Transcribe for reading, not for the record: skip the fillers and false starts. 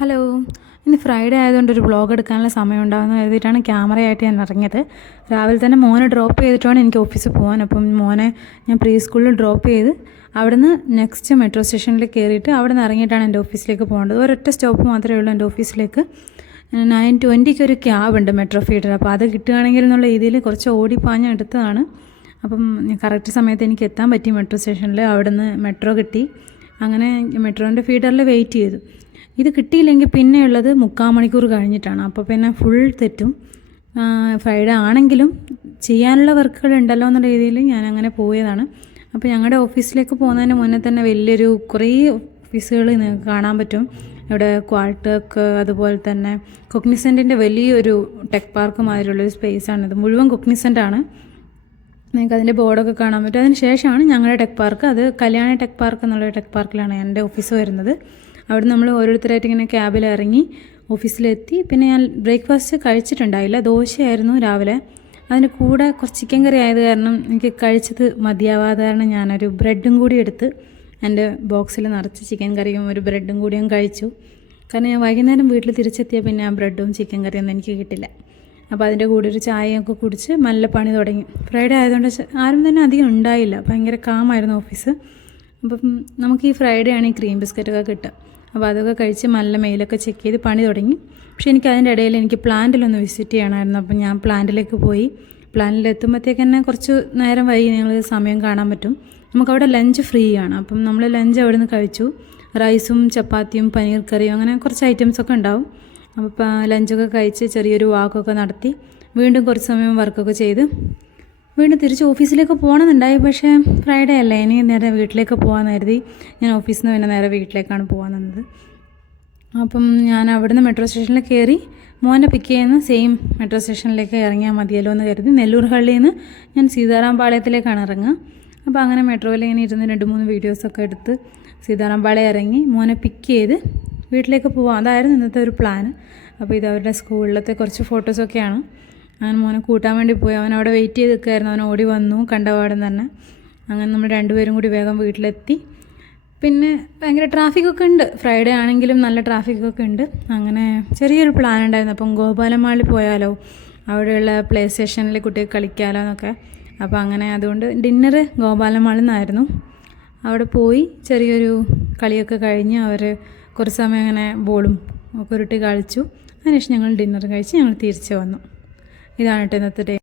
Hello, ഇന്ന് Friday ആയതുകൊണ്ട് ഒരു വ്ളോഗ് എടുക്കാനുള്ള സമയം ഉണ്ടാകുമെന്ന് കരുതിയിട്ടാണ് ക്യാമറയായിട്ട് ഞാൻ ഇറങ്ങിയത്. രാവിലെ തന്നെ മോനെ ഡ്രോപ്പ് ചെയ്തിട്ടാണ് എനിക്ക് ഓഫീസിൽ പോകാൻ. അപ്പം മോനെ ഞാൻ പ്രീ സ്കൂളിൽ ഡ്രോപ്പ് ചെയ്ത് അവിടുന്ന് നെക്സ്റ്റ് മെട്രോ സ്റ്റേഷനിൽ കയറിയിട്ട് അവിടെ നിന്ന് ഇറങ്ങിയിട്ടാണ് എൻ്റെ ഓഫീസിലേക്ക് പോകേണ്ടത്. ഒരൊറ്റ സ്റ്റോപ്പ് മാത്രമേ ഉള്ളൂ എൻ്റെ ഓഫീസിലേക്ക്. 9:20 ഒരു ക്യാബ് ഉണ്ട് മെട്രോ ഫീഡർ. അപ്പോൾ അത് കിട്ടുകയാണെങ്കിൽ എന്നുള്ള രീതിയിൽ കുറച്ച് ഓടിപ്പാഞ്ഞ് എടുത്തതാണ്. അപ്പം കറക്റ്റ് സമയത്ത് എനിക്ക് എത്താൻ പറ്റി മെട്രോ സ്റ്റേഷനിൽ. അവിടുന്ന് മെട്രോ കിട്ടി. അങ്ങനെ മെട്രോൻ്റെ ഫീഡറിൽ വെയിറ്റ് ചെയ്തു. ഇത് കിട്ടിയില്ലെങ്കിൽ പിന്നെയുള്ളത് 3/4 മണിക്കൂർ കഴിഞ്ഞിട്ടാണ്. അപ്പോൾ പിന്നെ ഫുൾ തെറ്റും. ഫ്രൈഡേ ആണെങ്കിലും ചെയ്യാനുള്ള വർക്കുകൾ ഉണ്ടല്ലോ എന്ന രീതിയിൽ ഞാൻ അങ്ങനെ പോയതാണ്. അപ്പോൾ ഞങ്ങളുടെ ഓഫീസിലേക്ക് പോകുന്നതിന് മുന്നേ തന്നെ വലിയൊരു കുറേ ഓഫീസുകൾ നിങ്ങൾക്ക് കാണാൻ പറ്റും. ഇവിടെ ക്വാൾടെക്, അതുപോലെ തന്നെ കൊഗ്നിസെൻറ്റിൻ്റെ വലിയൊരു ടെക് പാർക്ക് മാതിരിയുള്ളൊരു സ്പേസാണിത്. മുഴുവൻ കൊഗ്നിസെൻ്റാണ്. നിങ്ങൾക്ക് അതിൻ്റെ ബോർഡൊക്കെ കാണാൻ പറ്റും. അതിന് ശേഷമാണ് ഞങ്ങളുടെ ടെക് പാർക്ക്. അത് കല്യാണി ടെക് പാർക്ക് എന്നുള്ള ടെക് പാർക്കിലാണ് എൻ്റെ ഓഫീസ് വരുന്നത്. അവിടെ നമ്മൾ ഓരോരുത്തരായിട്ട് ഇങ്ങനെ ക്യാബിൽ ഇറങ്ങി ഓഫീസിലെത്തി. പിന്നെ ഞാൻ ബ്രേക്ക്ഫാസ്റ്റ് കഴിച്ചിട്ടുണ്ടായില്ല. ദോശയായിരുന്നു രാവിലെ. അതിന് കൂടെ കുറച്ച് ചിക്കൻ കറി ആയത് കാരണം എനിക്ക് കഴിച്ചത് മതിയാവാതെ കാരണം ഞാനൊരു ബ്രെഡും കൂടി എടുത്ത് എൻ്റെ ബോക്സിൽ നിറച്ച് ചിക്കൻ കറിയും ഒരു ബ്രെഡും കൂടിയും കഴിച്ചു. കാരണം ഞാൻ വൈകുന്നേരം വീട്ടിൽ തിരിച്ചെത്തിയാൽ പിന്നെ ആ ബ്രെഡും ചിക്കൻ കറിയൊന്നും എനിക്ക് കിട്ടില്ല. അപ്പോൾ അതിൻ്റെ കൂടെ ഒരു ചായയൊക്കെ കുടിച്ച് നല്ല പണി തുടങ്ങി. ഫ്രൈഡേ ആയതുകൊണ്ട് ആരും തന്നെ അധികം ഉണ്ടായില്ല. ഭയങ്കര കാമായിരുന്നു ഓഫീസ്. അപ്പം നമുക്ക് ഈ ഫ്രൈഡേ ആണ് ഈ ക്രീം ബിസ്ക്കറ്റൊക്കെ കിട്ടുക. അപ്പോൾ അതൊക്കെ കഴിച്ച് നല്ല മെയിലൊക്കെ ചെക്ക് ചെയ്ത് പണി തുടങ്ങി. പക്ഷേ എനിക്ക് അതിൻ്റെ ഇടയിൽ എനിക്ക് പ്ലാന്റിലൊന്ന് വിസിറ്റ് ചെയ്യണമായിരുന്നു. അപ്പം ഞാൻ പ്ലാന്റിലേക്ക് പോയി. പ്ലാന്റിലെത്തുമ്പോഴത്തേക്ക് തന്നെ കുറച്ച് നേരം വൈകി. നിങ്ങൾ സമയം കാണാൻ പറ്റും. നമുക്കവിടെ ലഞ്ച് ഫ്രീ ആണ്. അപ്പം നമ്മൾ ലഞ്ച് അവിടെ നിന്ന് കഴിച്ചു. റൈസും ചപ്പാത്തിയും പനീർ കറിയും അങ്ങനെ കുറച്ച് ഐറ്റംസൊക്കെ ഉണ്ടാവും. അപ്പോൾ ലഞ്ചൊക്കെ കഴിച്ച് ചെറിയൊരു വാക്കൊക്കെ നടത്തി വീണ്ടും കുറച്ച് സമയം വർക്കൊക്കെ ചെയ്ത് വീണ്ടും തിരിച്ച് ഓഫീസിലേക്ക് പോകണമെന്നുണ്ടായി. പക്ഷേ ഫ്രൈഡേ അല്ലേ, ഇനി നേരെ വീട്ടിലേക്ക് പോകാമെന്ന് കരുതി ഞാൻ ഓഫീസിൽ നിന്ന് പിന്നെ നേരെ വീട്ടിലേക്കാണ് പോകാൻ നിന്നത്. അപ്പം ഞാൻ അവിടുന്ന് മെട്രോ സ്റ്റേഷനിൽ കയറി മോനെ പിക്ക് ചെയ്യുന്ന സെയിം മെട്രോ സ്റ്റേഷനിലേക്ക് ഇറങ്ങിയാൽ മതിയല്ലോ എന്ന് കരുതി നെല്ലൂർ ഹള്ളിയിൽ നിന്ന് ഞാൻ സീതാറാം പാളയത്തിലേക്കാണ് ഇറങ്ങുക. അപ്പോൾ അങ്ങനെ മെട്രോയിൽ ഇങ്ങനെ ഇരുന്ന് 2-3 വീഡിയോസൊക്കെ എടുത്ത് സീതാറാം പാളയം ഇറങ്ങി മോനെ പിക്ക് ചെയ്ത് വീട്ടിലേക്ക് പോകാം. അതായിരുന്നു ഇന്നത്തെ ഒരു പ്ലാൻ. അപ്പോൾ ഇത് അവരുടെ സ്കൂളിലത്തെ കുറച്ച് ഫോട്ടോസൊക്കെയാണ്. അങ്ങനെ മോനെ കൂട്ടാൻ വേണ്ടി പോയി. അവൻ അവിടെ വെയിറ്റ് ചെയ്ത് നിൽക്കുമായിരുന്നു. അവൻ ഓടി വന്നു കണ്ടപാടും തന്നെ. അങ്ങനെ നമ്മൾ രണ്ടുപേരും കൂടി വേഗം വീട്ടിലെത്തി. പിന്നെ ഭയങ്കര ട്രാഫിക്കൊക്കെ ഉണ്ട്. ഫ്രൈഡേ ആണെങ്കിലും നല്ല ട്രാഫിക്കൊക്കെ ഉണ്ട്. അങ്ങനെ ചെറിയൊരു പ്ലാൻ ഉണ്ടായിരുന്നു. അപ്പം ഗോപാലൻ മാളിൽ പോയാലോ, അവിടെയുള്ള പ്ലേ സ്റ്റേഷനിൽ കുട്ടികൾക്ക് കളിക്കാമല്ലോ എന്നൊക്കെ. അപ്പോൾ അങ്ങനെ അതുകൊണ്ട് ഡിന്നർ ഗോപാലൻ മാളിൽ നിന്നായിരുന്നു. അവിടെ പോയി ചെറിയൊരു കളിയൊക്കെ കഴിഞ്ഞ് അവർ കുറച്ച് സമയം അങ്ങനെ ബോളും ഒക്കെ ഉരുട്ടി കളിച്ചു. അതിനുശേഷം ഞങ്ങൾ ഡിന്നർ കഴിച്ച് ഞങ്ങൾ തിരിച്ചു വന്നു. ഇതാണ് കേട്ടോ ഇന്നത്തെ ഡേ.